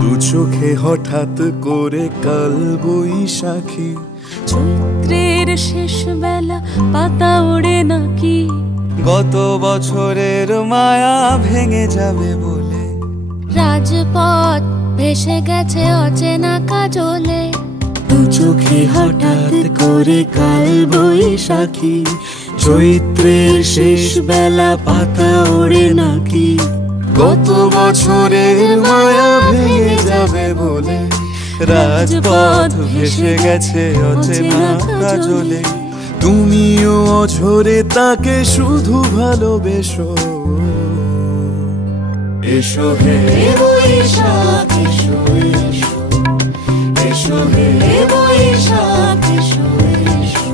দু চোখে হঠাৎ করে কাল বৈশাখী, চৈত্রের শেষ বেলা পাতা ওড়ে নাকি, গত বছরের মায়া ভেঙে যাবে বলে, রাজপথ ভেসে গেছে অচেনা কাজলে। দু চোখে হঠাৎ করে কাল বৈশাখী, চৈত্রের শেষ বেলা পাতা ওড়ে নাকি, গত বছরের মায়া ভেঙে যাবে বলে, রাজপথ ভেসে গেছে অচেনা কাজলে। তুমিও অঝরে তাকে শুধু ভালোবেসো, এসো হে বৈশাখ এসো এসো, এসো হে বৈশাখ এসো এসো।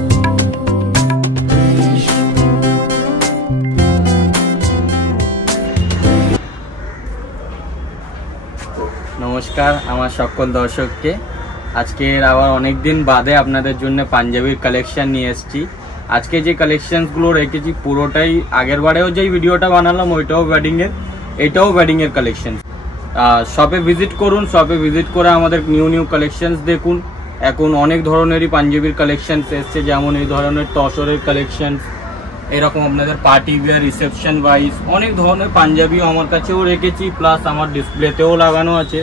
নমস্কার আমার সকল দর্শককে। আজকের আবার অনেক দিন বাদে আপনাদের জন্য পাঞ্জাবির কালেকশন নিয়ে এসেছি। আজকে যে কালেকশনসগুলো রেখেছি পুরোটাই আগের বারেও যেই ভিডিওটা বানালাম ওইটাও ওয়েডিংয়ের, এটাও ওয়েডিংয়ের কালেকশন। শপে ভিজিট করুন, শপে ভিজিট করে আমাদের নিউ নিউ কালেকশনস দেখুন। এখন অনেক ধরনেরই পাঞ্জাবির কালেকশনস এসছে, যেমন এই ধরনের তসরের কালেকশনস, এরকম আপনাদের পার্টি ওয়্যার, রিসেপশন ওয়াইজ অনেক ধরনের পাঞ্জাবিও আমার কাছেও রেখেছি, প্লাস আমার ডিসপ্লেতেও লাগানো আছে।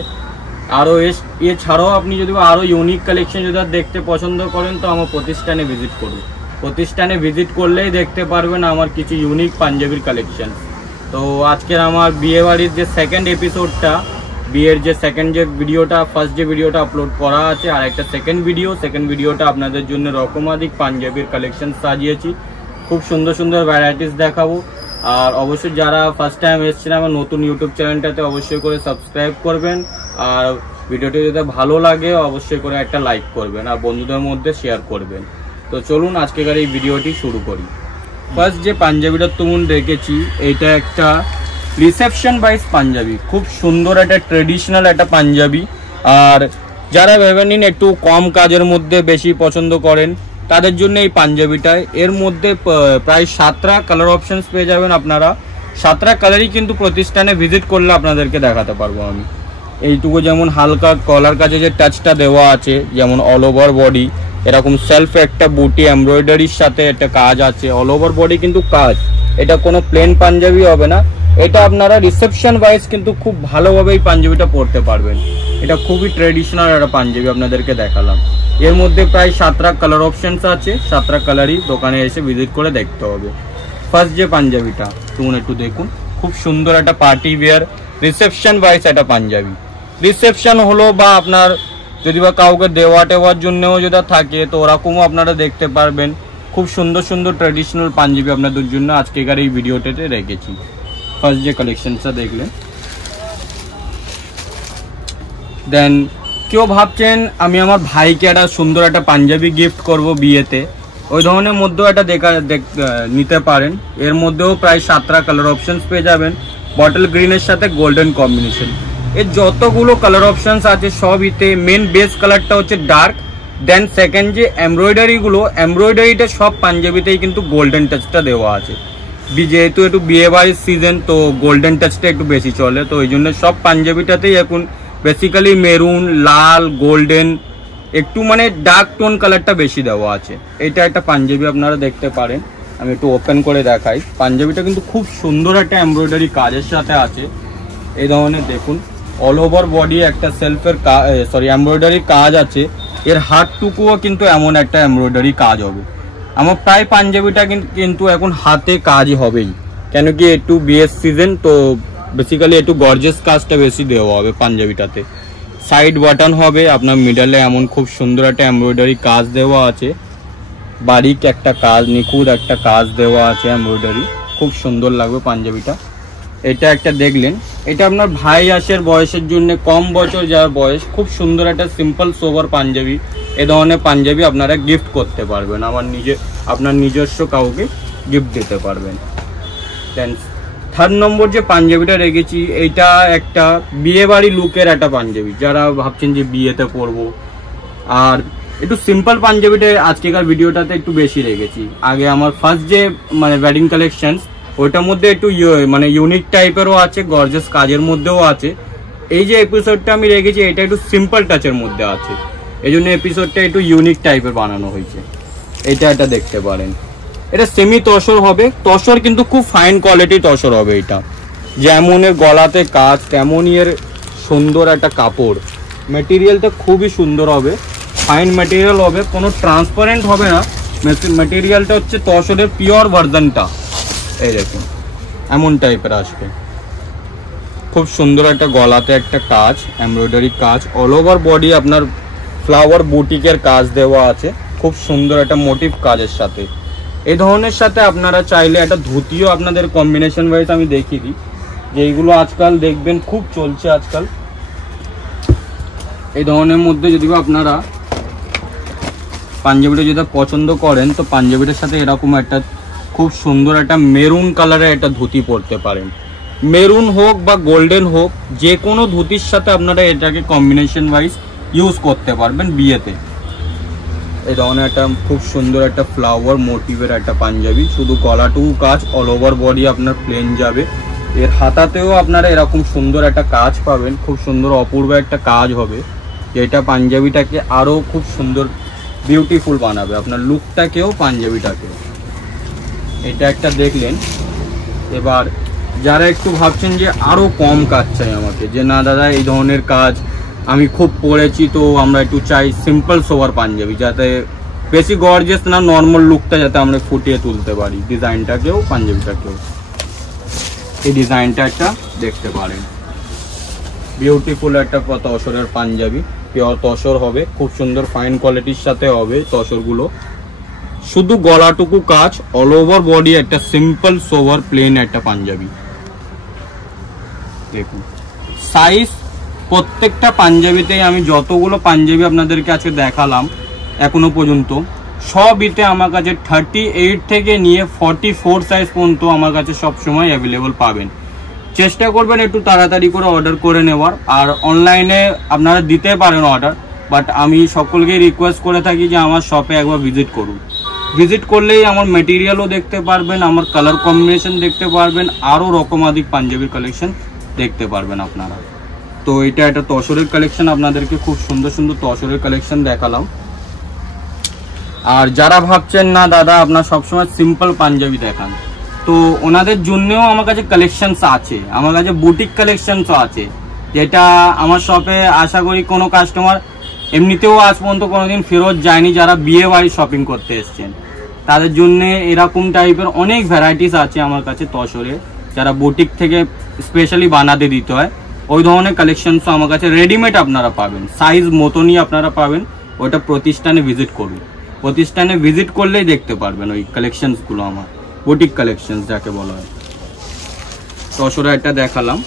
আরও এছাড়াও আপনি যদি আরও ইউনিক কালেকশন যদি দেখতে পছন্দ করেন তো আমার প্রতিষ্ঠানে ভিজিট করুন। প্রতিষ্ঠানে ভিজিট করলেই দেখতে পারবেন আমার কিছু ইউনিক পাঞ্জাবির কালেকশন। তো আজকের আমার বিয়েবাড়ির যে সেকেন্ড এপিসোডটা, বিয়ের যে সেকেন্ড যে ভিডিওটা, ফার্স্ট যে ভিডিওটা আপলোড করা আছে আর একটা সেকেন্ড ভিডিওটা আপনাদের জন্য রকমাধিক পাঞ্জাবির কালেকশন সাজিয়েছি। খুব সুন্দর সুন্দর ভ্যারাইটিস দেখাবো। আর অবশ্যই যারা ফার্স্ট টাইম এসেছেন আমার নতুন ইউটিউব চ্যানেলটাতে অবশ্যই করে সাবস্ক্রাইব করবেন, আর ভিডিওটি যদি ভালো লাগে অবশ্যই করে একটা লাইক করবেন আর বন্ধুদের মধ্যে শেয়ার করবেন। তো চলুন আজকেকার এই ভিডিওটি শুরু করি। ফার্স্ট যে পাঞ্জাবিটা তুমুন দেখেছি, এইটা একটা রিসেপশন ওয়াইজ পাঞ্জাবি, খুব সুন্দর একটা ট্রেডিশনাল একটা পাঞ্জাবি। আর যারা ভেবে নিন একটু কম কাজের মধ্যে বেশি পছন্দ করেন তাদের জন্য এই পাঞ্জাবিটায়, এর মধ্যে প্রায় 7টা কালার অপশনস পেয়ে যাবেন আপনারা। 7টা কালারই কিন্তু প্রতিষ্ঠানে ভিজিট করলে আপনাদেরকে দেখাতে পারবো আমি। এইটুকু যেমন হালকা কলার কাছে যে টাচটা দেওয়া আছে, যেমন অল ওভার বডি এরকম সেলফ একটা বুটি এমব্রয়ডারির সাথে একটা কাজ আছে, অল ওভার বডি কিন্তু কাজ, এটা কোনো প্লেন পাঞ্জাবি হবে না। এটা আপনারা রিসেপশন ওয়াইজ কিন্তু খুব ভালোভাবে এই পাঞ্জাবিটা পরতে পারবেন। এটা খুবই ট্রেডিশনাল একটা পাঞ্জাবি আপনাদেরকে দেখালাম। এর মধ্যে প্রায় 7টা কালার অপশনস আছে, 7টা কালারই দোকানে এসে ভিজিট করে দেখতে হবে। ফার্স্ট যে পাঞ্জাবিটা তুমি একটু দেখুন, খুব সুন্দর একটা পার্টি ওয়্যার রিসেপশন ওয়াইজ একটা পাঞ্জাবি। রিসেপশন হলো বা আপনার যদি বা কাউকে দেওয়া টেওয়ার জন্যও যদি থাকে তো ওরকমও আপনারা দেখতে পারবেন। খুব সুন্দর সুন্দর ট্র্যাডিশনাল পাঞ্জাবি আপনাদের জন্য আজকেকার এই ভিডিওটাতে রেখেছি। ফার্স্ট যে কালেকশনটা দেখলেন, দেন কেউ ভাবছেন আমি আমার ভাইকে একটা সুন্দর একটা পাঞ্জাবি গিফট করব বিয়েতে, ওই ধরনের মধ্যেও একটা নিতে পারেন। এর মধ্যেও প্রায় 7টা কালার অপশনস পেয়ে যাবেন, বটল গ্রিনের সাথে গোল্ডেন কম্বিনেশন। এর যতগুলো কালার অপশনস আছে সবইতে মেন বেস কালারটা হচ্ছে ডার্ক, দেন সেকেন্ড যে এমব্রয়ডারিটা সব পাঞ্জাবিতেই কিন্তু গোল্ডেন টাচটা দেওয়া আছে। যেহেতু একটু বিয়ে বাড়ির সিজন তো গোল্ডেন টাচটা একটু বেশি চলে, তো ওই জন্য সব পাঞ্জাবিটাতেই এখন বেসিক্যালি মেরুন, লাল, গোল্ডেন, একটু মানে ডার্ক টোন কালারটা বেশি দেওয়া আছে। এটা একটা পাঞ্জাবি আপনারা দেখতে পারেন, আমি একটু ওপেন করে দেখাই। পাঞ্জাবিটা কিন্তু খুব সুন্দর একটা এমব্রয়ডারি কাজের সাথে আছে। এই ধরনের দেখুন অল ওভার বডি একটা সেলফের এমব্রয়ডারি কাজ আছে। এর হাতটুকুও কিন্তু এমন একটা এমব্রয়ডারি কাজ হবে। আমার প্রায় পাঞ্জাবিটা কিন্তু এখন হাতে কাজই হবেই, কেন কি একটু বিয়ের সিজন তো বেসিক্যালি একটু গর্জিয়াস কাজটা বেশি দেওয়া হবে পাঞ্জাবিটাতে। সাইড বাটন হবে আপনার মিডলে, এমন খুব সুন্দর একটা এমব্রয়ডারি কাজ দেওয়া আছে, বারিক একটা কাজ, নিখুঁত একটা কাজ দেওয়া আছে এমব্রয়ডারি, খুব সুন্দর লাগবে পাঞ্জাবিটা। এটা একটা দেখলেন, এটা আপনার ভাই আসার বয়সের জন্য, কম বছর যার বয়স, খুব সুন্দর একটা সিম্পল সোবার পাঞ্জাবি। এ ধরনের পাঞ্জাবি আপনারা গিফট করতে পারবেন, আপনার নিজস্ব কাউকে গিফট দিতে পারবেন। দেন থার্ড নম্বর যে পাঞ্জাবিটা রেখেছি, এইটা একটা বিয়ে বাড়ি লুকের একটা পাঞ্জাবি, যারা ভাবছেন যে বিয়েতে পরবো। আর একটু সিম্পল পাঞ্জাবিটা আজকেকার ভিডিওটাতে একটু বেশি রেখেছি। আগে আমার ফার্স্ট যে মানে ওয়েডিং কালেকশনস ওইটার মধ্যে একটু মানে ইউনিক টাইপেরও আছে, গর্জিয়াস কাজের মধ্যেও আছে। এই যে এপিসোডটা আমি রেখেছি এটা একটু সিম্পল টাচের মধ্যে আছে, এই জন্য এপিসোডটা একটু ইউনিক টাইপের বানানো হয়েছে। এটা দেখতে পারেন, এটা সেমি তসর হবে, তসর কিন্তু খুব ফাইন কোয়ালিটি তসর হবে। এটা যেমন এর গলাতে কাজ তেমনই এর সুন্দর একটা কাপড়, মেটেরিয়ালটা খুবই সুন্দর হবে, ফাইন মেটেরিয়াল হবে, কোনো ট্রান্সপারেন্ট হবে না। মেটেরিয়ালটা হচ্ছে তসরের পিওর ভার্জনটা, এই দেখুন এমন টাইপের আসবে। খুব সুন্দর একটা গলাতে একটা কাজ, এমব্রয়ডারি কাজ, অল ওভার বডি আপনার ফ্লাওয়ার বুটিকের কাজ দেওয়া আছে, খুব সুন্দর একটা মোটিভ কাজের সাথে। এই ধরনের সাথে আপনারা চাইলে একটা ধুতিও আপনাদের কম্বিনেশন ওয়াইজ আমি দেখিয়ে দিই, যে এইগুলো আজকাল দেখবেন খুব চলছে আজকাল। এই ধরনের মধ্যে যদি আপনারা পাঞ্জাবিটা যদি পছন্দ করেন তো পাঞ্জাবিটার সাথে এরকম একটা খুব সুন্দর একটা মেরুন কালারের একটা ধুতি পরতে পারেন। মেরুন হোক বা গোল্ডেন হোক, যে কোনো ধুতির সাথে আপনারা এটাকে কম্বিনেশন ওয়াইজ ইউজ করতে পারবেন বিয়েতে। এই ধরনের একটা খুব সুন্দর একটা ফ্লাওয়ার মোটিভের একটা পাঞ্জাবি, শুধু গলাটুকু কাজ, অল ওভার বডি আপনার প্লেন যাবে। এর হাতাতেও আপনারা এরকম সুন্দর একটা কাজ পাবেন, খুব সুন্দর অপূর্ব একটা কাজ হবে, যেটা পাঞ্জাবিটাকে আরও খুব সুন্দর বিউটিফুল বানাবে আপনার লুকটাকেও পাঞ্জাবিটাকেও। এটা একটা দেখলেন। এবার যারা একটু ভাবছেন যে আরও কম কাজ চাই আমাকে, যে না দাদা এই ধরনের কাজ আমি খুব পড়েছি, তো আমরা একটু চাই সিম্পল সোবার পাঞ্জাবি, যাতে বেশি গর্জিয়াস না, নর্মাল লুকটা যাতে আমরা ফুটিয়ে তুলতে পারি ডিজাইনটাকেও পাঞ্জাবিটাকেও। এই ডিজাইনটা একটা দেখতে পারেন, বিউটিফুল একটা তসরের পাঞ্জাবি, পিওর তসর হবে, খুব সুন্দর ফাইন কোয়ালিটির সাথে হবে তসরগুলো। শুধু গলাটুকু কাজ, অল ওভার বডি একটা সিম্পল সোভার প্লেন একটা পাঞ্জাবি। দেখুন সাইজ প্রত্যেকটা পাঞ্জাবিতেই, আমি যতগুলো পাঞ্জাবি আপনাদেরকে আজকে দেখালাম এখনো পর্যন্ত সবইতে আমার কাছে 38 থেকে নিয়ে 44 সাইজ পর্যন্ত আমার কাছে সবসময় অ্যাভেলেবল পাবেন। চেষ্টা করবেন একটু তাড়াতাড়ি করে অর্ডার করে নেওয়ার, আর অনলাইনে আপনারা দিতে পারেন অর্ডার, বাট আমি সকলকে রিকোয়েস্ট করে থাকি যে আমার শপে একবার ভিজিট করুন। ভিজিট করলেই আমার মেটেরিয়ালও দেখতে পারবেন, আমার কালার কম্বিনেশন দেখতে পারবেন, আরও রকমাধিক পাঞ্জাবির কালেকশন দেখতে পারবেন আপনারা। তো এটা একটা তসরের কালেকশন, আপনাদেরকে খুব সুন্দর সুন্দর তসরের কালেকশন দেখালাম। আর যারা ভাবছেন না দাদা আপনার সবসময় সিম্পল পাঞ্জাবি দেখান, তো ওনাদের জন্যও আমার কাছে কালেকশনস আছে, আমার কাছে বুটিক কালেকশনসও আছে, যেটা আমার শপে আশা করি কোনো কাস্টমার এমনিতেও আজ পর্যন্ত কোনোদিন ফেরত যায়নি। যারা বিয়ে বাড়ি শপিং করতে এসছেন তাদের জন্য এরকম টাইপের অনেক ভ্যারাইটিস আছে আমার কাছে তসরে, যারা বুটিক থেকে স্পেশালি বানাতে দিতে হয়, ওই ধরনের কালেকশনসও আমার কাছে রেডিমেড আপনারা পাবেন, সাইজ মতনই আপনারা পাবেন। ওইটা প্রতিষ্ঠানে ভিজিট করুন, প্রতিষ্ঠানে ভিজিট করলেই দেখতে পারবেন ওই কালেকশনসগুলো, আমার বুটিক কালেকশনস যাকে বলা হয়। তসরে একটা দেখালাম।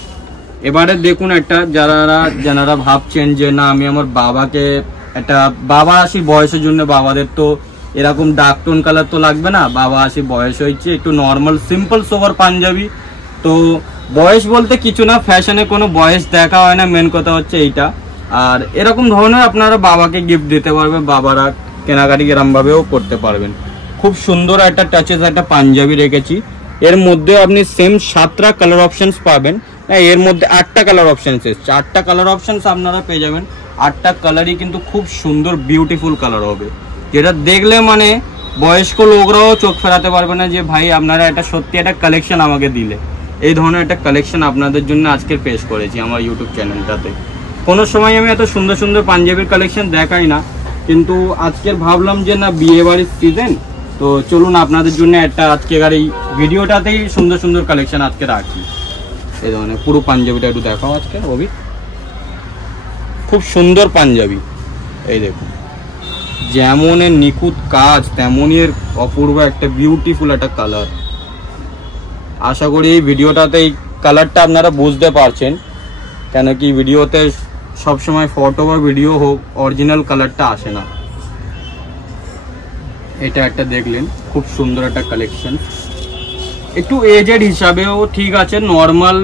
এবারে দেখুন একটা, যারা ভাবছেন যে না আমি আমার বাবাকে একটা, বাবা 80 বয়সের জন্য, বাবাদের তো এরকম ডার্ক টোন কালার তো লাগবে না, বাবা 80 বয়স হয়েছে, একটু নর্মাল সিম্পল সোভার পাঞ্জাবি। তো বয়স বলতে কিছু না, ফ্যাশনে কোনো বয়স দেখা হয় না, মেন কথা হচ্ছে এইটা। আর এরকম ধরনের আপনারা বাবাকে গিফট দিতে পারবেন, বাবারা কেনাকাটি এরমভাবেও করতে পারবেন। খুব সুন্দর একটা টাচেস একটা পাঞ্জাবি রেখেছি, এর মধ্যে আপনি সেম 7টা কালার অপশনস পাবেন। এর মধ্যে 8টা কালার অপশনস এসছে, 8টা কালার অপশনস আপনারা পেয়ে যাবেন। 8টা কালারই কিন্তু খুব সুন্দর বিউটিফুল কালার হবে, যেটা দেখলে মানে বয়স্ক লোকরাও চোখ ফেরাতে পারবে না যে ভাই আপনারা একটা সত্যি একটা কালেকশন আমাকে দিলে। এই ধরনের একটা কালেকশন আপনাদের জন্য আজকে পেশ করেছি আমার ইউটিউব চ্যানেলটাতে। কোনো সময় আমি এত সুন্দর সুন্দর পাঞ্জাবির কালেকশন দেখাই না, কিন্তু আজকের ভাবলাম যে না বিয়ে বাড়ির সিজন, তো চলুন আপনাদের জন্য একটা আজকের এই ভিডিওটাতেই সুন্দর সুন্দর কালেকশন আজকে রাখি। এই ধরনের পুরো পাঞ্জাবিটা একটু দেখাও আজকে অভি, খুব সুন্দর পাঞ্জাবি। এই দেখুন যেমন এর নিখুঁত কাজ তেমনই এর অপূর্ব একটা বিউটিফুল একটা কালার। আশা করি এই ভিডিওটাতে এই কালারটা আপনারা বুঝতে পারছেন, কেন কি ভিডিওতে সবসময় ফটো বা ভিডিও হোক অরিজিনাল কালারটা আসে না। এটা একটা দেখলেন খুব সুন্দর একটা কালেকশন, একটু এজেড হিসাবেও ঠিক আছে, নর্মাল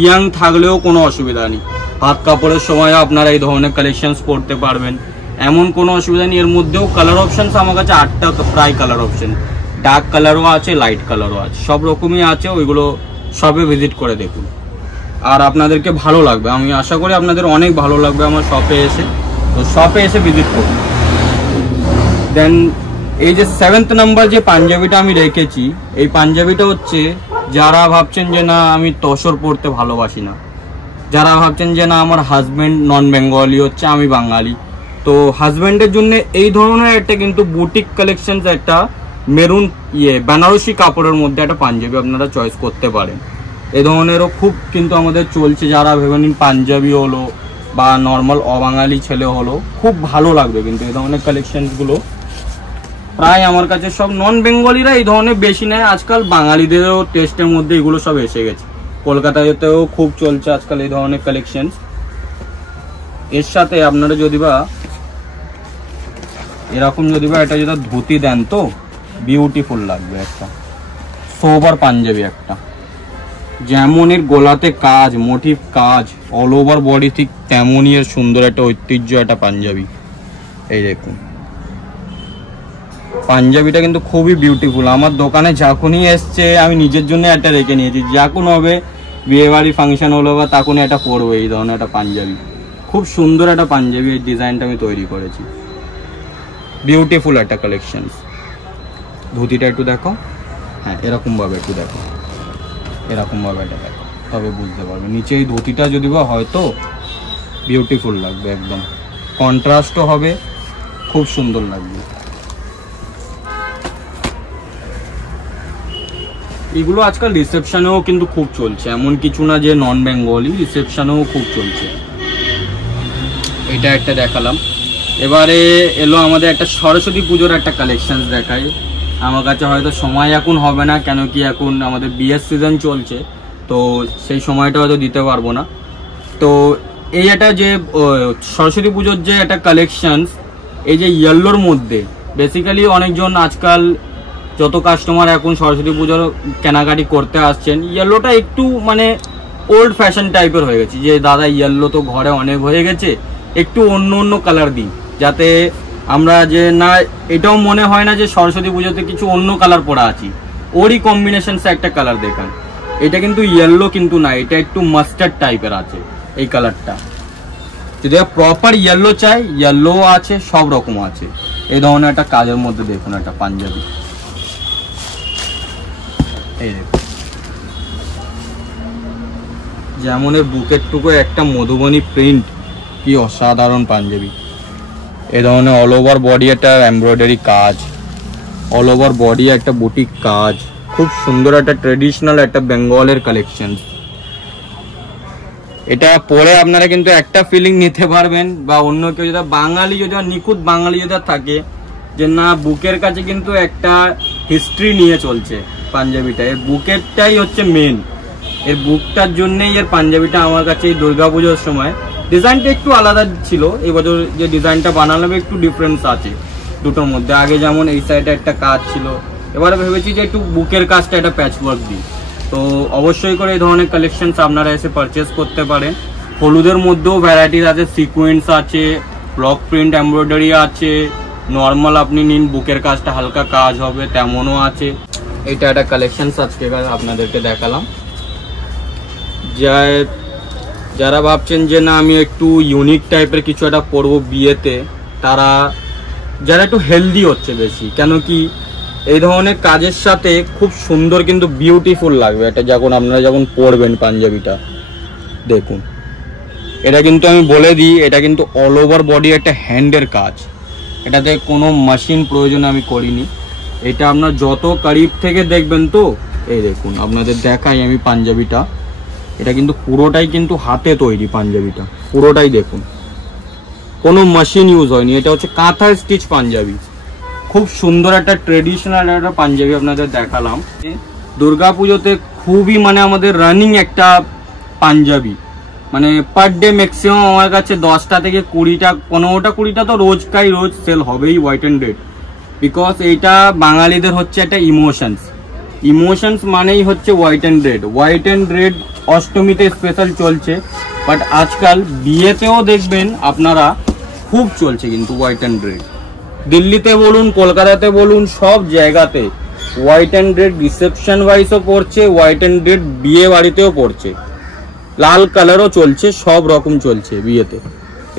ইয়াং থাকলেও কোনো অসুবিধা নেই, হাত কাপড়ের সময় আপনারা এই ধরনের কালেকশনস পড়তে পারবেন, এমন কোনো অসুবিধা নেই। এর মধ্যেও কালার অপশনস আমার কাছে 8টা প্রায় কালার অপশন, ডার্ক কালারও আছে লাইট কালারও আছে, সব রকমই আছে, ওইগুলো সবে ভিজিট করে দেখুন। আর আপনাদেরকে ভালো লাগবে, আমি আশা করি আপনাদের অনেক ভালো লাগবে আমার শপে এসে। তো শপে এসে ভিজিট করুন। দেন এই যে 7th নাম্বার যে পাঞ্জাবিটা আমি রেখেছি, এই পাঞ্জাবিটা হচ্ছে যারা ভাবছেন যে না আমি তসর পড়তে ভালোবাসি না, যারা ভাবছেন যে না আমার হাজব্যান্ড নন বেঙ্গলি হচ্ছে, আমি বাঙালি, তো হাজব্যান্ডের জন্য এই ধরনের একটা কিন্তু বুটিক কালেকশন, একটা মেরুন বেনারসি কাপড়ের মধ্যে একটা পাঞ্জাবি আপনারা চয়েস করতে পারেন। এই ধরনেরও খুব কিন্তু আমাদের চলছে, যারা ভেবে নিন পাঞ্জাবি হলো বা নর্মাল অবাঙালি ছেলে হলো, খুব ভালো লাগবে কিন্তু এই ধরনের কালেকশনসগুলো। প্রায় আমার কাছে সব নন বেঙ্গলিরা এই ধরনের বেশি নেয়, আজকাল বাঙালিদেরও টেস্টের মধ্যে এগুলো সব এসে গেছে। কলকাতাতেও খুব চলছে আজকাল এই ধরনের কালেকশন। এর সাথে আপনারা যদি বা এরকম যদি বা এটা যদি ধুতি দেন তো বিউটিফুল লাগবে, একটা সোবার পাঞ্জাবি, একটা যেমন এর গোলাতে কাজ, মোটিভ কাজ, অল ওভার বডি ঠিক তেমনই এর সুন্দর একটা ঐতিহ্য একটা পাঞ্জাবি। এই দেখুন পাঞ্জাবিটা কিন্তু খুবই বিউটিফুল। আমার দোকানে যখনই এসছে আমি নিজের জন্য একটা রেখে নিয়েছি, যখন হবে বিয়ে বাড়ি ফাংশন হলো বা তখনই একটা পরবো এই ধরনের একটা পাঞ্জাবি। খুব সুন্দর একটা পাঞ্জাবি, এই ডিজাইনটা আমি তৈরি করেছি, বিউটিফুল একটা কালেকশন। ধুতিটা একটু দেখো, হ্যাঁ এরকম ভাবে একটু দেখো, এরকম ভাবে এটা দেখো, তবে বুঝতে পারবে। নিচে এই ধুতিটা যদি বা হয়তো বিউটিফুল লাগবে, একদম কন্ট্রাস্টও হবে, খুব সুন্দর লাগবে। এগুলো আজকাল রিসেপশনেও কিন্তু খুব চলছে, এমন কিছু না যে নন বেঙ্গলি, রিসেপশনেও খুব চলছে। এটা একটা দেখালাম। এবারে এলো আমাদের একটা সরস্বতী পুজোর একটা কালেকশন দেখাই। আমার কাছে হয়তো সময় এখন হবে না, কেন কি এখন আমাদের বিয়ের সিজন চলছে, তো সেই সময়টা হয়তো দিতে পারবো না। তো এই একটা যে সরস্বতী পুজোর যে একটা কালেকশনস, এই যে ইয়েলোর মধ্যে বেসিক্যালি অনেকজন আজকাল যত কাস্টমার এখন সরস্বতী পুজোর কেনাকাটি করতে আসছেন, ইয়েলোটা একটু মানে ওল্ড ফ্যাশন টাইপের হয়ে গেছে, যে দাদা ইয়েলো তো ঘরে অনেক হয়ে গেছে, একটু অন্য অন্য কালার দিই, যাতে আমরা যে না এটাও মনে হয় না যে সরস্বতী পুজোতে কিছু অন্য কালার পরা আছি, ওরই কম্বিনেশনসে একটা কালার দেখান। এটা কিন্তু ইয়েলো কিন্তু না, এটা একটু মাস্টার্ড টাইপের আছে এই কালারটা। যদি প্রপার ইয়েলো চাই, ইয়েলো আছে, সব রকম আছে। এই ধরনের একটা কাজের মধ্যে দেখুন একটা পাঞ্জাবি, এই দেখুন যেমন এর বুকের টুকু একটা মধুবনী প্রিন্ট, কি অসাধারণ পাঞ্জাবি। এই ধরনের অল ওভার বডি একটা এমব্রয়ডারি কাজ, অল ওভার বডি একটা বুটিক কাজ, খুব সুন্দর একটা ট্রেডিশনাল একটা বেঙ্গলের কালেকশন। এটা পরে আপনারা কিন্তু একটা ফিলিং নিতে পারবেন, বা অন্য কেউ যদি বাঙালি যদি নিখুঁত বাঙালি যদি থাকে যে না বুকের কাছে কিন্তু একটা হিস্ট্রি নিয়ে চলছে পাঞ্জাবিটা, এর বুকেরটাই হচ্ছে মেন, এর বুকটার জন্যই এর পাঞ্জাবিটা আমার কাছে এই দুর্গাপুজোর সময় ডিজাইনটা একটু আলাদা ছিল। এবছর যে ডিজাইনটা বানালাম একটু ডিফারেন্স আছে দুটোর মধ্যে। আগে যেমন এই সাইডে একটা কাজ ছিল, এবারে ভেবেছি যে একটু বুকের কাজটা একটা প্যাচওয়ার্ক দিই। তো অবশ্যই করে এই ধরনের কালেকশনস আপনারা এসে পারচেস করতে পারেন। হলুদের মধ্যেও ভ্যারাইটিস আছে, সিকোয়েন্স আছে, ব্লক প্রিন্ট এমব্রয়ডারি আছে, নর্মাল আপনি নিন বুকের কাজটা হালকা কাজ হবে তেমনও আছে। এটা একটা কালেকশনস আজকে আপনাদেরকে দেখালাম। যারা ভাবছেন যে না আমি একটু ইউনিক টাইপের কিছু একটা পরবো বিয়েতে, তারা যারা একটু হেলদি হচ্ছে বেশি, কেন কি এই ধরনের কাজের সাথে খুব সুন্দর কিন্তু বিউটিফুল লাগবে এটা যখন আপনারা যখন পরবেন পাঞ্জাবিটা। দেখুন এটা কিন্তু আমি বলে দিই, এটা কিন্তু অল ওভার বডি একটা হ্যান্ডের কাজ, এটাতে কোনো মেশিন প্রয়োজন আমি করিনি। এটা আপনার যত কারিব থেকে দেখবেন তো, এই দেখুন আপনাদের দেখাই আমি পাঞ্জাবিটা, এটা কিন্তু পুরোটাই কিন্তু হাতে তৈরি পাঞ্জাবিটা, পুরোটাই দেখুন কোনো মেশিন ইউজ হয়নি। এটা হচ্ছে কাঁথা স্টিচ পাঞ্জাবি, খুব সুন্দর একটা ট্রেডিশনাল একটা পাঞ্জাবি আপনাদের দেখালাম। দুর্গাপুজোতে খুবই মানে আমাদের রানিং একটা পাঞ্জাবি, মানে পার ডে ম্যাক্সিমাম আমার কাছে 10টা থেকে 20টা 15টা 20টা তো রোজ সেল হবেই হোয়াইট অ্যান্ড রেড। বিকজ এইটা বাঙালিদের হচ্ছে একটা ইমোশনস মানেই হচ্ছে white and red. White and red অষ্টমীতে স্পেশাল চলছে, বাট আজকাল বিয়েতেও দেখবেন আপনারা খুব চলছে কিন্তু হোয়াইট অ্যান্ড রেড। দিল্লিতে বলুন, কলকাতাতে বলুন, সব জায়গাতে হোয়াইট অ্যান্ড রেড রিসেপশন ওয়াইজও পড়ছে, হোয়াইট অ্যান্ড রেড বিয়ে বাড়িতেও পড়ছে। লাল কালারও চলছে, সব রকম চলছে বিয়েতে।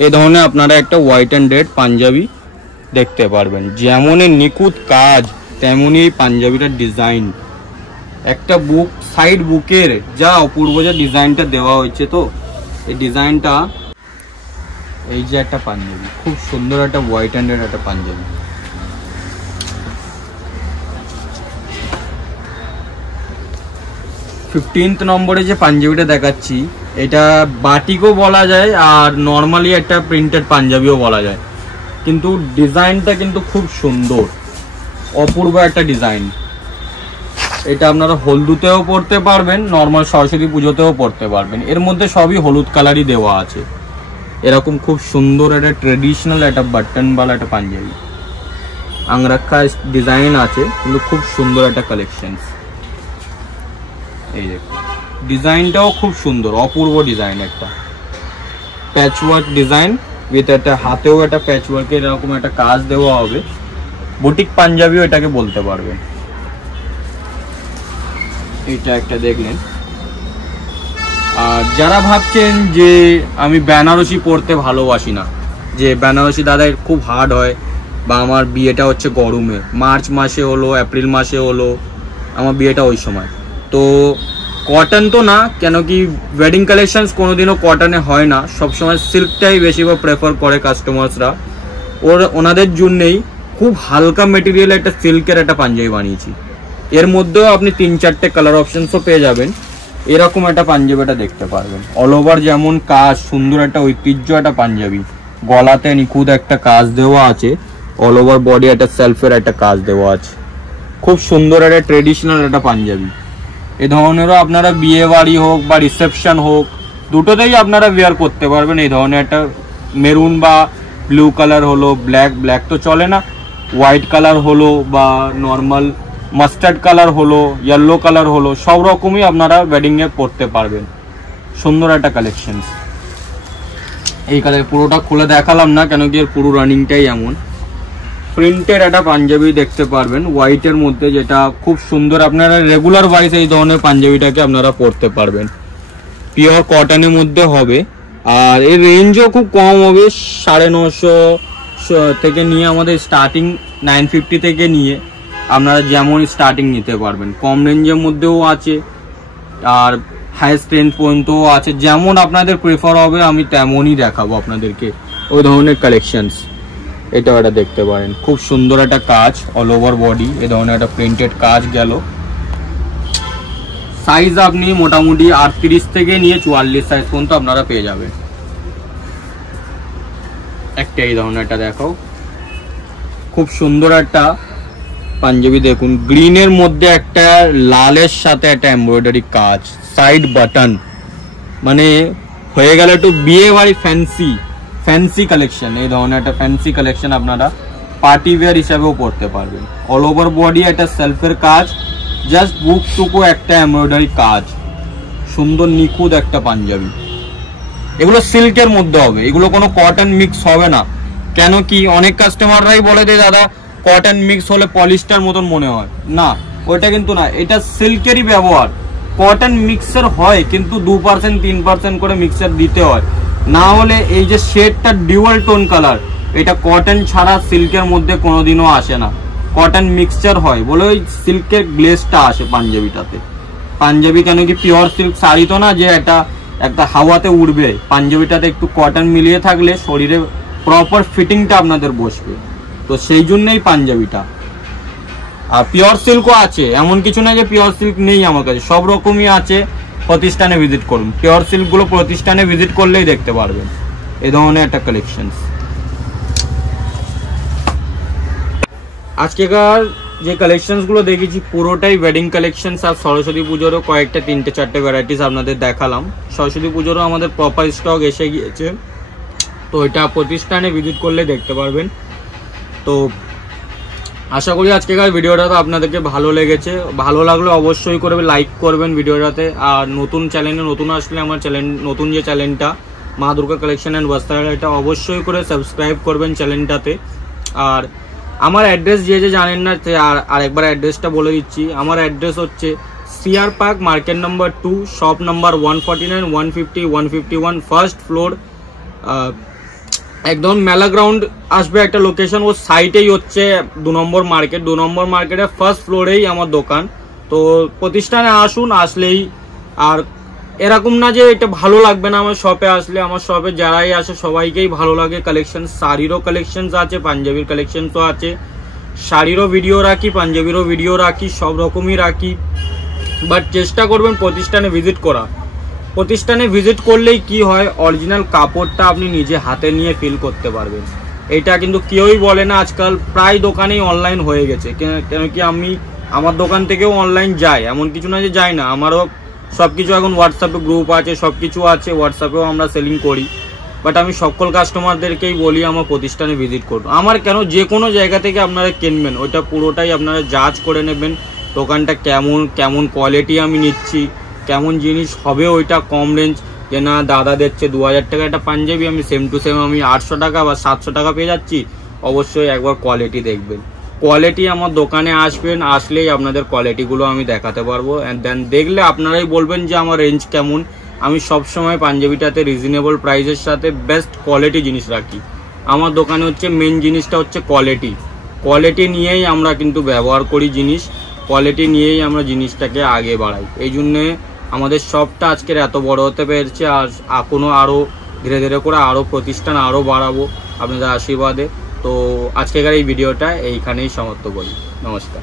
এই ধরনের আপনারা একটা হোয়াইট অ্যান্ড রেড পাঞ্জাবি দেখতে পারবেন। যেমনই নিখুঁত কাজ তেমনই এই পাঞ্জাবিটার ডিজাইন, একটা বুক সাইড বুকের যা অপূর্ব যে ডিজাইনটা দেওয়া হয়েছে। তো এই ডিজাইনটা, এই যে একটা পাঞ্জাবি, খুব সুন্দর একটা হোয়াইট অ্যান্ড রেড একটা পাঞ্জাবি। ফিফটিন্থ নম্বরে যে পাঞ্জাবিটা দেখাচ্ছি, এটা বাটিকও বলা যায় আর নর্মালি একটা প্রিন্টেড পাঞ্জাবিও বলা যায়, কিন্তু ডিজাইনটা কিন্তু খুব সুন্দর, অপূর্ব একটা ডিজাইন। এটা আপনারা হলদুতেও পরতে পারবেন, নর্মাল সরস্বতী পুজোতেও পরতে পারবেন। এর মধ্যে সবই হলুদ কালারই দেওয়া আছে। এরকম খুব সুন্দর একটা ট্রেডিশনাল একটা বাটনওয়ালা একটা পাঞ্জাবি, আংরাক্ষা ডিজাইন আছে, কিন্তু খুব সুন্দর একটা কালেকশন। এই দেখুন ডিজাইনটাও খুব সুন্দর, অপূর্ব ডিজাইন, একটা প্যাচওয়ার্ক ডিজাইন উইথ একটা হাতেও একটা প্যাচওয়ার্কের এরকম একটা কাজ দেওয়া হবে। বুটিক পাঞ্জাবিও এটাকে বলতে পারবেন। এটা একটা দেখলেন। আর যারা ভাবছেন যে আমি বেনারসি পরতে ভালোবাসি না, যে বেনারসি দাদা খুব হার্ড হয়, বা আমার বিয়েটা হচ্ছে গরমে, মার্চ মাসে হলো, এপ্রিল মাসে হলো আমার বিয়েটা ওই সময়, তো কটন তো না, কেন কি ওয়েডিং কালেকশনস কোনোদিনও কটনে হয় না, সবসময় সিল্কটাই বেশিরভাগ প্রেফার করে কাস্টমার্সরা। ওনাদের জন্যেই খুব হালকা মেটেরিয়াল একটা সিল্কের একটা পাঞ্জাবি বানিয়েছি। এর মধ্যেও আপনি 3-4টে কালার অপশনসও পেয়ে যাবেন। এরকম একটা পাঞ্জাবিটা দেখতে পারবেন, অল ওভার যেমন কাজ, সুন্দর একটা ঐতিহ্য একটা পাঞ্জাবি, গলাতে নিখুঁত একটা কাজ দেওয়া আছে, অল ওভার বডি একটা সেলফের একটা কাজ দেওয়া আছে, খুব সুন্দর একটা ট্রেডিশনাল একটা পাঞ্জাবি। এই ধরনেরও আপনারা বিয়ে বাড়ি হোক বা রিসেপশন হোক, দুটোতেই আপনারা ওয়্যার করতে পারবেন। এই ধরনের একটা মেরুন বা ব্লু কালার হলো, ব্ল্যাক তো চলে না, হোয়াইট কালার হলো বা নর্মাল মাস্টার্ড কালার হলো, ইয়েলো কালার হলো, সব রকমই আপনারা ওয়েডিংয়ে পরতে পারবেন। সুন্দর একটা কালেকশন। এই কালার পুরোটা খুলে দেখালাম না, কেন কি এর পুরো রানিংটাই এমন। প্রিন্টের একটা পাঞ্জাবি দেখতে পারবেন হোয়াইটের মধ্যে, যেটা খুব সুন্দর। আপনারা রেগুলার ওয়াইজ এই ধরনের পাঞ্জাবিটাকে আপনারা পরতে পারবেন, পিওর কটনের মধ্যে হবে। আর এর রেঞ্জও খুব কম হবে, 950 থেকে নিয়ে আমাদের স্টার্টিং 950 থেকে নিয়ে আপনারা যেমন স্টার্টিং নিতে পারবেন। কম রেঞ্জের মধ্যেও আছে আর হাইস্ট রেঞ্জ পর্যন্তও আছে, যেমন আপনাদের প্রেফার হবে আমি তেমনই দেখাবো আপনাদেরকে ওই ধরনের কালেকশনস। এটাও এটা দেখতে পারেন, খুব সুন্দর একটা কাজ, অল ওভার বডি এ ধরনের একটা প্রিন্টেড কাজ গেল। সাইজ আপনি মোটামুটি 38 থেকে নিয়ে 44 সাইজ পর্যন্ত আপনারা পেয়ে যাবেন। একটা এই ধরনের একটা দেখাও, খুব সুন্দর একটা পাঞ্জাবি দেখুন, গ্রিনের মধ্যে একটা লালের সাথে একটা এমব্রয়ডারি কাজ, সাইড বাটন, মানে হয়ে গেল একটু বিয়ে বাড়ি ফ্যান্সি কালেকশন। এই ধরনের একটা ফ্যান্সি কালেকশন আপনারা পার্টি ওয়্যার হিসাবেও পরতে পারবেন। অল ওভার বডি একটা সেলফের কাজ, জাস্ট বুকটুকু একটা এমব্রয়ডারি কাজ, সুন্দর নিখুঁত একটা পাঞ্জাবি। এগুলো সিল্কের মধ্যে হবে, এগুলো কোনো কটন মিক্স হবে না। কেন কি অনেক কাস্টমাররাই বলে যে দাদা কটন মিক্স হলে পলিস্টার মতন মনে হয়, না ওইটা কিন্তু না, এটা সিল্কেরই ব্যবহার। কটন মিক্সার হয় কিন্তু 2% 3% করে মিক্সার দিতে হয়, না হলে এই যে শেডটা ডিউয়াল টোন কালার, এটা কটন ছাড়া সিল্কের মধ্যে কোনোদিনও আসে না, কটন মিক্সচার হয় বলে ওই সিল্কের গ্লেজটা আসে পাঞ্জাবিটাতে। পাঞ্জাবি কেন কি পিওর সিল্ক শাড়ি তো না যে এটা একটা হাওয়াতে উড়বে, পাঞ্জাবিটাতে একটু কটন মিলিয়ে থাকলে শরীরে প্রপার ফিটিংটা আপনাদের বসবে, তো সেই জন্যই পাঞ্জাবিটা। আর পিওর সিল্কও আছে, এমন কিছু না যে পিওর সিল্ক নেই আমার কাছে, সব রকমই আছে। প্রতিষ্ঠানে ভিজিট করুন, পিওর সিল্কগুলো প্রতিষ্ঠানে ভিজিট করলেই দেখতে পারবেন এই ধরনের একটা কালেকশন। আজকেকার যে কালেকশনসগুলো দেখেছি পুরোটাই ওয়েডিং কালেকশনস, আর সরস্বতী পুজোরও কয়েকটা 3-4টে ভ্যারাইটিস আপনাদের দেখালাম। সরস্বতী পুজোরও আমাদের প্রপার স্টক এসে গিয়েছে, তো এটা প্রতিষ্ঠানে ভিজিট করলে দেখতে পারবেন। তো আশা করি আজকেকার ভিডিওটা তো আপনাদেরকে ভালো লেগেছে, ভালো লাগলে অবশ্যই করবে লাইক করবেন ভিডিওটাতে। আর নতুন চ্যানেলে নতুন আসলে আমার নতুন যে চ্যানেলটা মা দুর্গা কালেকশন অ্যান্ড বস্ত্রালয়, এটা অবশ্যই করে সাবস্ক্রাইব করবেন চ্যানেলটাতে। আর আমার অ্যাড্রেস যে জানেন না, আরেকবার অ্যাড্রেসটা বলে দিচ্ছি। আমার অ্যাড্রেস হচ্ছে CR park, market number 2, shop number 149, 150, 151, first floor. একদম মেলা গ্রাউন্ড আসবে একটা লোকেশন, ও সাইটেই হচ্ছে 2 নম্বর মার্কেট। 2 নম্বর মার্কেটের ফার্স্ট ফ্লোরেই আমার দোকান। তো প্রতিষ্ঠানে আসুন, আসলেই আর এরকম না যে এটা ভালো লাগবে না আমার শপে আসলে। আমার শপে যারাই আসে সবাইকেই ভালো লাগে। কালেকশন, শাড়িরও কালেকশনস আছে, পাঞ্জাবির কালেকশনসও আছে। শাড়িরও ভিডিও রাখি, পাঞ্জাবিরও ভিডিও রাখি, সব রকমই রাখি। বাট চেষ্টা করবেন প্রতিষ্ঠানে ভিজিট করা। প্রতিষ্ঠানে ভিজিট করলেই কি হয়, অরিজিনাল কাপড়টা আপনি নিজে হাতে নিয়ে ফিল করতে পারবেন। এটা কিন্তু কেউই বলে না। আজকাল প্রায় দোকানেই অনলাইন হয়ে গেছে, কেন কি আমি আমার দোকান থেকেও অনলাইন যাই, এমন কিছু না যে যাই না। আমারও সব কিছু এখন হোয়াটসঅ্যাপে গ্রুপ আছে, সব কিছু আছে, হোয়াটসঅ্যাপেও আমরা সেলিং করি। বাট আমি সকল কাস্টমারদেরকেই বলি আমার প্রতিষ্ঠানে ভিজিট করুন। আমার কেন, যে কোনো জায়গা থেকে আপনারা কিনবেন ওইটা পুরোটাই আপনারা জাজ করে নেবেন। দোকানটা কেমন কোয়ালিটি আমি নিচ্ছি, কেমন জিনিস হবে, ওইটা কম রেঞ্জ, যে না দাদা দিচ্ছে 2000 টাকা একটা পাঞ্জাবি, আমি সেম টু সেম আমি 800 টাকা বা 700 টাকা পেয়ে যাচ্ছি। অবশ্যই একবার কোয়ালিটি দেখবেন। কোয়ালিটি আমার দোকানে আসবেন, আসলেই আপনাদের কোয়ালিটিগুলো আমি দেখাতে পারবো। অ্যান্ড দেন দেখলে আপনারাই বলবেন যে আমার রেঞ্জ কেমন। আমি সবসময় পাঞ্জাবিটাতে রিজনেবল প্রাইসের সাথে বেস্ট কোয়ালিটি জিনিস রাখি। আমার দোকানে হচ্ছে মেন জিনিসটা হচ্ছে কোয়ালিটি নিয়েই আমরা কিন্তু ব্যবহার করি জিনিস, কোয়ালিটি নিয়েই আমরা জিনিসটাকে আগে বাড়াই। এই জন্যে আমাদের শপটা আজকের এত বড় হতে পেরেছে। আর এখনও আরও ধীরে ধীরে করে আরও প্রতিষ্ঠান আরও বাড়াবো আপনাদের আশীর্বাদে। তো আজকের এই ভিডিওটা এইখানেই সমাপ্ত করি। নমস্কার।